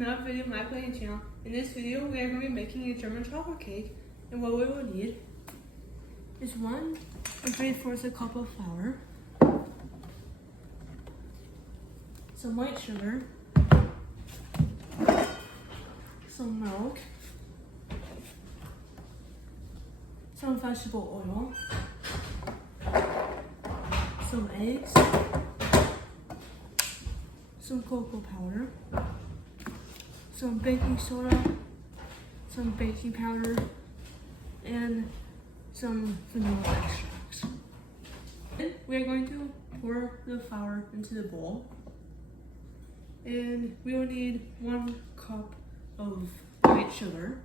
to another video on my cooking channel. In this video, we are going to be making a German chocolate cake. And what we will need is 1 3/4 cup of flour, some white sugar, some milk, some vegetable oil, some eggs, some cocoa powder, some baking soda, some baking powder, and some vanilla extracts. Then we are going to pour the flour into the bowl, and we will need 1 cup of white sugar,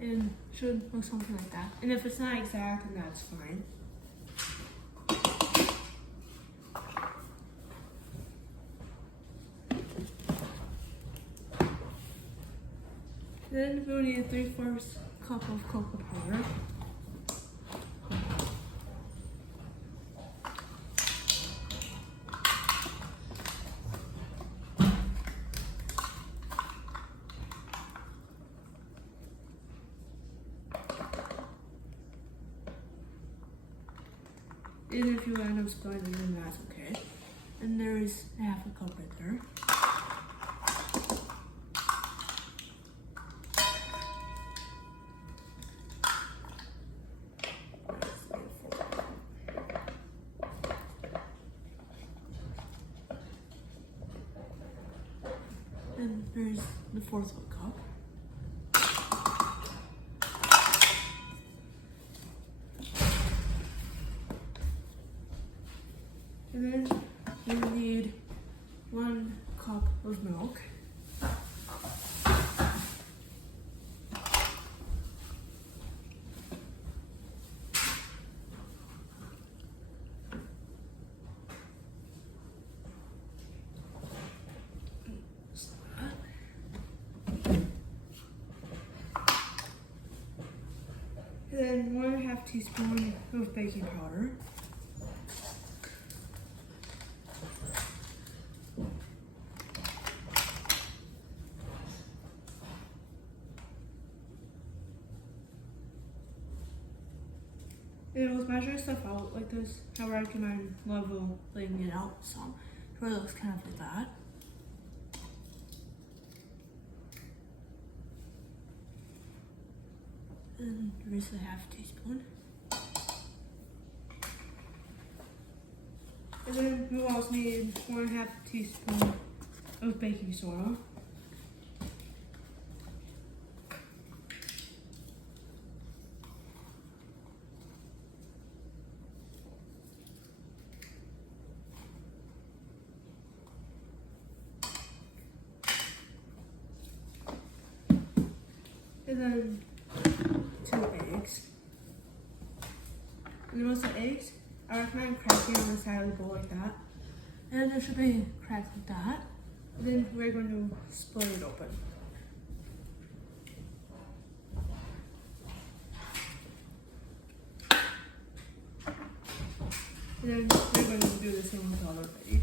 and should look something like that. And if it's not exact, then that's fine. Then we'll need 3/4 cup of cocoa powder. And if you end up spilling it, then that's okay. And there's 1/2 cup right there. And there's the 1/4 cup. And then we need 1 cup of milk. And then 1/2 teaspoon of baking powder. And I was measuring stuff out like this. I recommend leveling it out some, where it looks kind of like that. And there's a 1/2 teaspoon. And then we also need 1/2 teaspoon of baking soda. And then 2 eggs. And once the eggs, I recommend cracking on the side of the bowl like that. And it should be cracked like that. And then we're going to split it open. And then we're going to do the same with the other egg.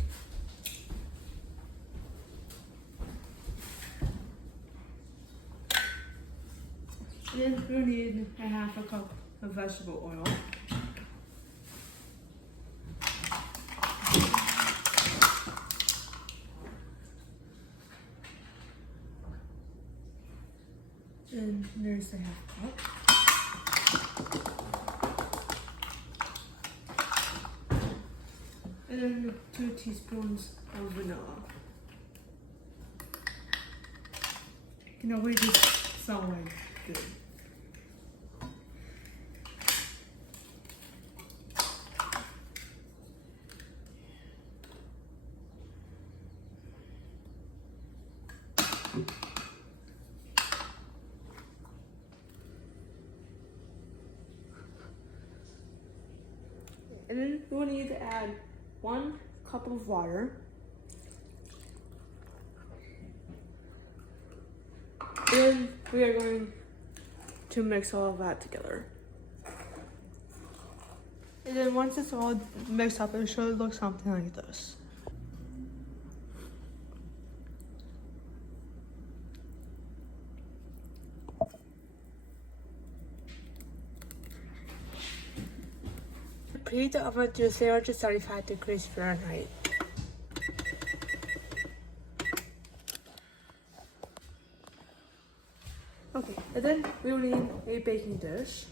Then we'll need 1/2 cup of vegetable oil. And there's the 1/2 cup. And then 2 teaspoons of vanilla. You can always just smell like good. And then we'll need to add 1 cup of water, Then we are going to mix all of that together. And then once it's all mixed up, it should look something like this. Preheat the oven to 375 degrees Fahrenheit. Okay, and then we will need a baking dish.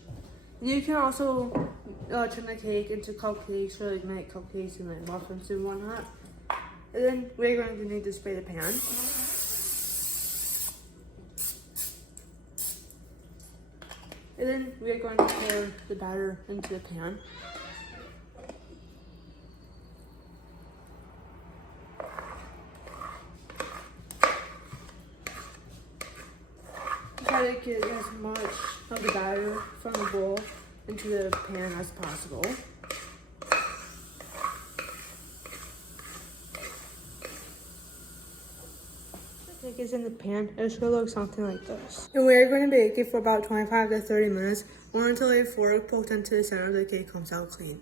And you can also turn the cake into cupcakes, or like mini cupcakes and like muffins and whatnot. And then we're going to need to spray the pan. And then we are going to pour the batter into the pan. Try to get as much of the batter from the bowl into the pan as possible. The cake is in the pan. It should look something like this. And we're going to bake it for about 25 to 30 minutes or until a fork poked into the center of the cake comes out clean.